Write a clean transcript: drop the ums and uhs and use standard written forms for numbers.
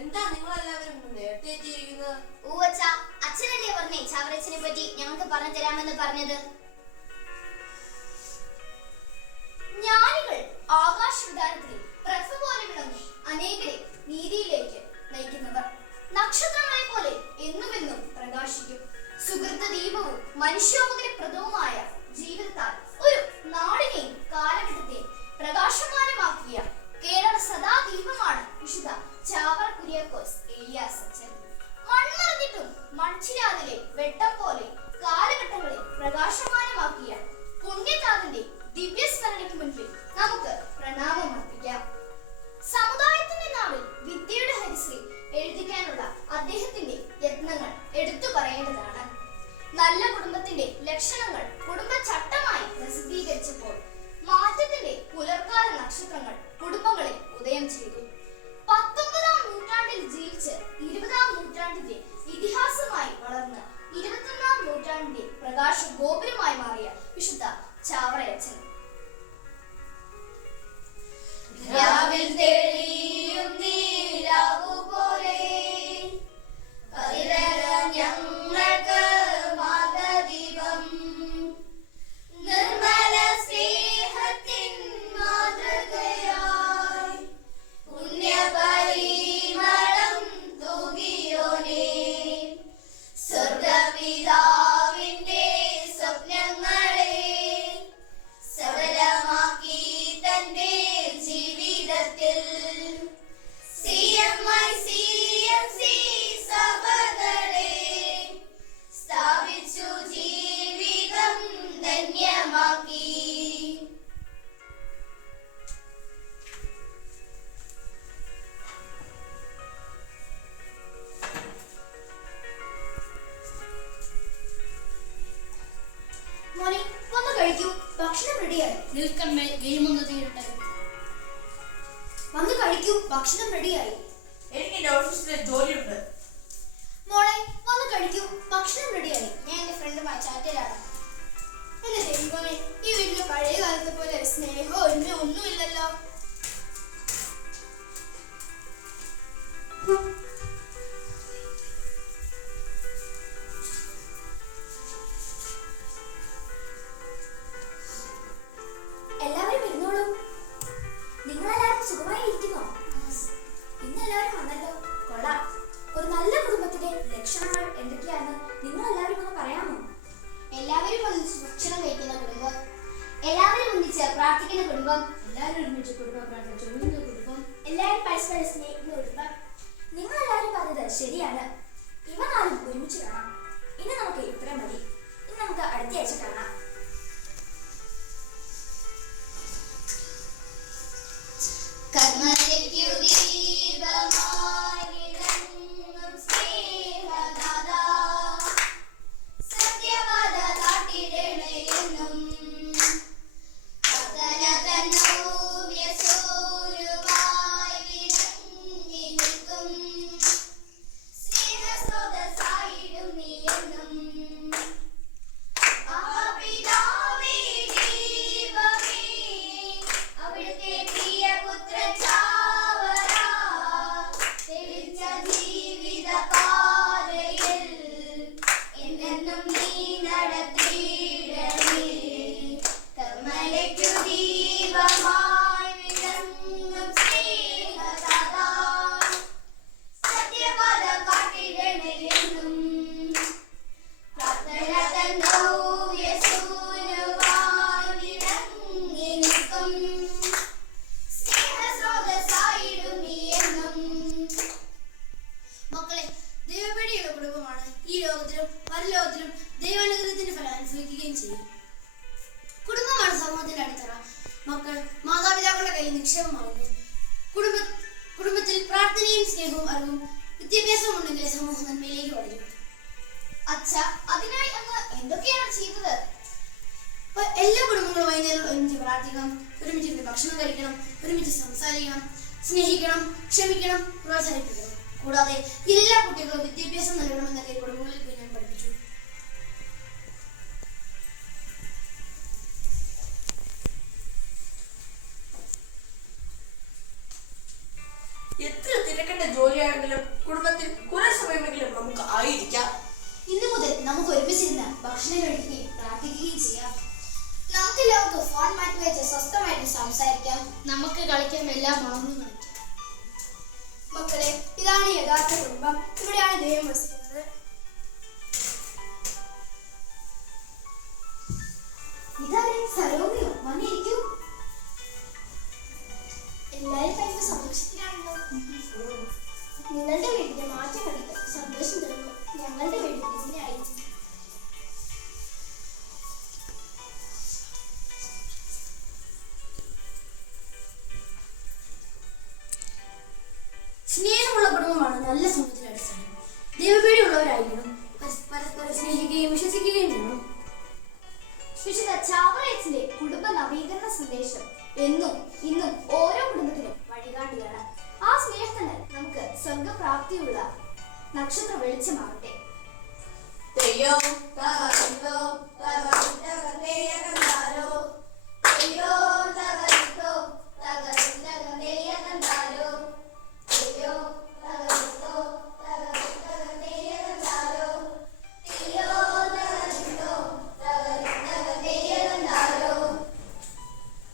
എന്താ നിങ്ങളെല്ലാവരും നേരത്തെ എത്തിയിരിക്കുന്നത്? അച്ഛനല്ലേ പറഞ്ഞേ ചാവറച്ചനെ പറ്റി ഞങ്ങൾക്ക് പറഞ്ഞു തരാമെന്ന് പറഞ്ഞത്. ജ്ഞാനികൾ ആകാശവിധാനത്തിൽ പ്രഭ പോലെ വിളങ്ങി അനേകരെ നീതിയിലേക്ക് നയിക്കുന്നവർ നക്ഷത്രങ്ങളെ പോലെ എന്നുമെന്നും പ്രകാശിക്കും. സുഹൃത്ത ദീപവും മനുഷ്യോപകാരപ്രദവുമായ ജീവിതത്താൽ ഒരു നാടിനെയും കാലഘട്ടത്തെയും പ്രകാശമാനമാക്കിയ കേരള സദാദീപമാണ് വിശുദ്ധ ചാവറ കുര്യാക്കോസ് ഏലിയാസ് അച്ഛൻ. മൺമറഞ്ഞിട്ടും മൺചിരാതിലെ വെട്ടം പോലെ കാലഘട്ടങ്ങളെ പ്രകാശമാനമാക്കിയ പുണ്യതാവിന്റെ ദിവ്യസ്മരണയ്ക്ക് മുൻപിൽ നമുക്ക് പ്രണാമം അർപ്പിക്കാം. സമുദായത്തിന്റെ നാവിൽ വിദ്യയുടെ ഹരിശ്രീ എഴുതിക്കാനുള്ള അദ്ദേഹത്തിന്റെ യത്നങ്ങൾ എടുത്തു പറയേണ്ടതാണ്. നല്ല കുടുംബത്തിന്റെ ലക്ഷണങ്ങൾ കുടുംബ ചട്ടമായി പ്രസിദ്ധീകരിച്ചപ്പോൾ മാറ്റത്തിന്റെ പുലർക്കാല നക്ഷത്രങ്ങൾ കുടുംബങ്ങളിൽ ഉദയം ചെയ്തു. 19-ാം നൂറ്റാണ്ടിൽ ജീവിച്ച് 20-ാം നൂറ്റാണ്ടിന്റെ ഇതിഹാസമായി വളർന്ന് 21-ാം നൂറ്റാണ്ടിന്റെ പ്രകാശ ഗോപുരമായി മാറിയ വിശുദ്ധ ചാവറയച്ചൻ. ഭക്ഷണം റെഡിയായി. വന്ന് കഴിക്കൂ, ഭക്ഷണം റെഡിയായി. എനിക്ക് ഓഫീസിലെ ജോലിയുണ്ട്. മോളെ വന്ന് കഴിക്കൂ, ഭക്ഷണം റെഡിയായി. ഞാൻ എന്റെ ഫ്രണ്ടുമായി ചാറ്റലാണ്. എന്റെ ദൈവമേ, ഈ വീട്ടില് പഴയ കാലത്തെ പോലെ സ്നേഹമോ ഒരുമയോ ഒന്നുമില്ലല്ലോ. എല്ലാവരും ഇരുന്നോളൂ. നിങ്ങളെല്ലാവരും സുഖമായി ഇരിക്കുന്നോ? ഇന്നെല്ലാവരും വന്നല്ലോ, കൊള്ളാം. ഒരു നല്ല കുടുംബത്തിന്റെ ലക്ഷണങ്ങൾ എന്തൊക്കെയാണെന്ന് നിങ്ങൾ എല്ലാവരും ഒന്ന് പറയാമോ? എല്ലാവരും ഒന്നിച്ച് ഭക്ഷണം കഴിക്കുന്ന കുടുംബം, എല്ലാവരും ഒന്നിച്ച് പ്രാർത്ഥിക്കുന്ന കുടുംബം, എല്ലാവരും ഒരുമിച്ച് കുടുംബ പ്രാർത്ഥന ചൊല്ലുന്ന കുടുംബം, എല്ലാവരും പരസ്പരം സ്നേഹിക്കുന്ന കുടുംബം. നിങ്ങൾ എല്ലാവരും പറഞ്ഞത് ശരിയാണ്. ഇവ നാലും ഒരുമിച്ച് കാണാം. ഇന്ന് നമുക്ക് ഇത്ര മതി. ഇന്ന് നമുക്ക് അടുത്ത ആഴ്ച കാണാം. പരലോകത്തിലും ദൈവാനുഗ്രഹത്തിന്റെ ഫലം അനുഭവിക്കുകയും ചെയ്യും. കുടുംബമാണ് സമൂഹത്തിന്റെ അടിത്തറ. മക്കൾ മാതാപിതാക്കളുടെ കയ്യിൽ നിക്ഷേപമാകുന്നു. കുടുംബത്തിൽ പ്രാർത്ഥനയും സ്നേഹവും അറിവും വിദ്യാഭ്യാസവും ഉണ്ടെങ്കിൽ സമൂഹം നന്മയിലേക്ക് വളരും. അച്ഛാ, അതിനായി അങ്ങ് എന്തൊക്കെയാണ് ചെയ്തത്? എല്ലാ കുടുംബങ്ങളും വൈകുന്നേരം ഒരുമിച്ച് പ്രാർത്ഥിക്കണം, ഒരുമിച്ച് ഭക്ഷണം കഴിക്കണം, ഒരുമിച്ച് സംസാരിക്കണം, സ്നേഹിക്കണം, ക്ഷമിക്കണം, പ്രോത്സാഹിപ്പിക്കണം. കൂടാതെ എല്ലാ കുട്ടികളും വിദ്യാഭ്യാസം നൽകണമെന്നൊക്കെ കുടുംബങ്ങളിൽ പോയി ഞാൻ പഠിപ്പിച്ചു. എത്ര തിരക്കേണ്ട ജോലിയാണെങ്കിലും കുടുംബത്തിൽ കുറെ സമയമെങ്കിലും നമുക്ക് ആയിരിക്കാം. ഇന്നു മുതൽ നമുക്ക് ഒരുമിച്ചിരുന്ന് ഭക്ഷണം കഴിക്കുകയും പ്രാർത്ഥിക്കുകയും ചെയ്യാം. നമുക്ക് എല്ലാവർക്കും ഫോൺ മാറ്റി വെച്ച് സ്വസ്ഥമായിട്ട് സംസാരിക്കാം. നമുക്ക് കളിക്കാം, എല്ലാം മറന്നു കളിക്കാം. മക്കളെ, ഇതാണ് യഥാർത്ഥ കുടുംബം. ഇവിടെയാണ് ദൈവം വസിക്കുന്നത്. ഇതാരെ സരോമിയോ, വന്നിരിക്കൂ. എല്ലാവരും ഭയങ്കര സന്തോഷത്തിലാണല്ലോ. നിങ്ങളുടെ വീടിന്റെ മാറ്റം കണ്ടിട്ട് സന്തോഷം തരുന്നു. ഞങ്ങളുടെ വീട് ഇതിനായി. സ്നേഹമുള്ള കുടുംബമാണ് നല്ല സമൂഹത്തിന്റെ അടിസ്ഥാനം. ദൈവപേടിയുള്ളവരായിരിക്കണം. പരസ്പരം സ്നേഹിക്കുകയും വിശ്വസിക്കുകയും വേണം. വിശുദ്ധ ചാവറയച്ചിലെ കുടുംബ നവീകരണ സന്ദേശം എന്നും ഇന്നും ഓരോ കുടുംബത്തിനും വഴികാട്ടിയാണ്. ആ സ്നേഹത്തിന് നമുക്ക് സ്വർഗപ്രാപ്തിയുള്ള നക്ഷത്ര വെളിച്ചമാകട്ടെ.